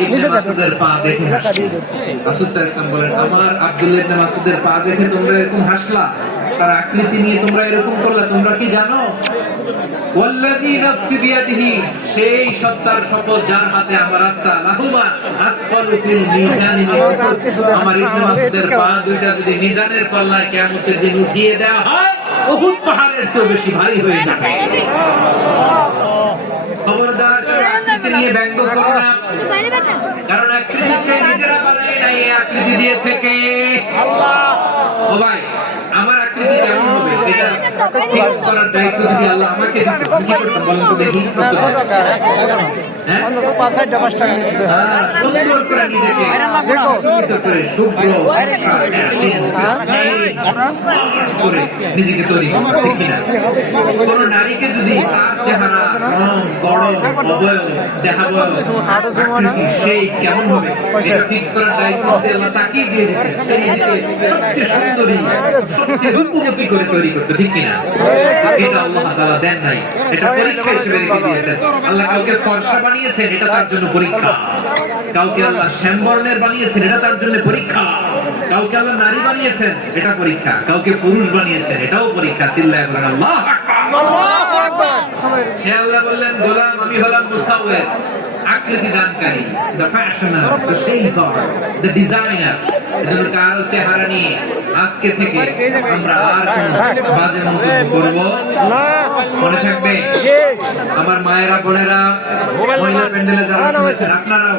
ইবনে মাসউদের পা দেখে হাসছে। রাসূল সাল্লাল্লাহু আলাইহি ওয়াসাল্লাম বলেন, আমার আব্দুল্লাহ ইবনে মাসউদের পা দেখে তোমরা এরকম হাসলা, তার আকৃতি নিয়ে তোমরা এরকম করলা, তোমরা কি জানো? ওয়াল্লাযী নাফসি বিয়াদিহি, সেই সত্তার শপথ যার হাতে আমার আত্মা, লাহুমা আসফালু ফিল মিজানি মিন উহুদ, আমার ইবনে মাসউদের পা দুইটা যদি মিজানের পাল্লায় কিয়ামতের দিন উঠিয়ে দেওয়া হয়, উহুদ পাহাড়ের চেয়ে বেশি ভারী হয়ে যাবে। খবরদার আকৃতি নিয়ে ব্যঙ্গ করো না, কারণ আকৃতি সে নিজেরা বানায় নাই, এই আকৃতি দিয়েছে কে? আল্লাহ। ও ভাই, আমার আকৃতি কেমন হবে এটা ফিক্স করার দায়িত্ব যদি আল্লাহ আমাকে দিত, আমি কি করতাম বলেন তো দেখি? সুন্দর করে নিজেকে সুন্দর করে শুভ্র করে নিজেকে তৈরি করতাম, ঠিক কিনা? কোন নারীকে যদি তার চেহারা, রং, গড়ন, অবয়ব, দেহাবয়ব, আকৃতি সেই কেমন হবে এটা ফিক্স করার দায়িত্ব যদি আল্লাহ তাকেই দিয়ে দিতেন, সে নিজেকে সবচেয়ে সুন্দরী, সবচেয়ে রূপবতী করে তৈরি করতো, ঠিক কিনা? এটা আল্লাহ তাআলা দেন নাই, এটা পরীক্ষা হিসেবে রেখে দিয়েছেন। আল্লাহ কাউকে ফর্সা বানিয়েছেন, এটা তার জন্য পরীক্ষা। কাউকে আল্লাহ শ্যামবর্ণের বানিয়েছেন, এটা তার জন্য পরীক্ষা। কাউকে আল্লাহ নারী বানিয়েছেন, এটা পরীক্ষা। কাউকে পুরুষ বানিয়েছেন, এটাও পরীক্ষা। চিল্লায় বলেন আল্লাহু আকবার। আল্লাহু আকবার। সে আল্লাহ বললেন, গোলাম আমি হলাম মুসাওয়ির, আকৃতি দানকারী, the fashioner, the shaper, the designer। এজন্য কারো চেহারা নিয়ে আজকে থেকে আমরা আর কোনো বাজে মন্তব্য করব না। মনে থাকবে আমার মায়েরা, বোনেরা, মহিলা প্যান্ডেলে যারা শুনেছেন, আপনারাও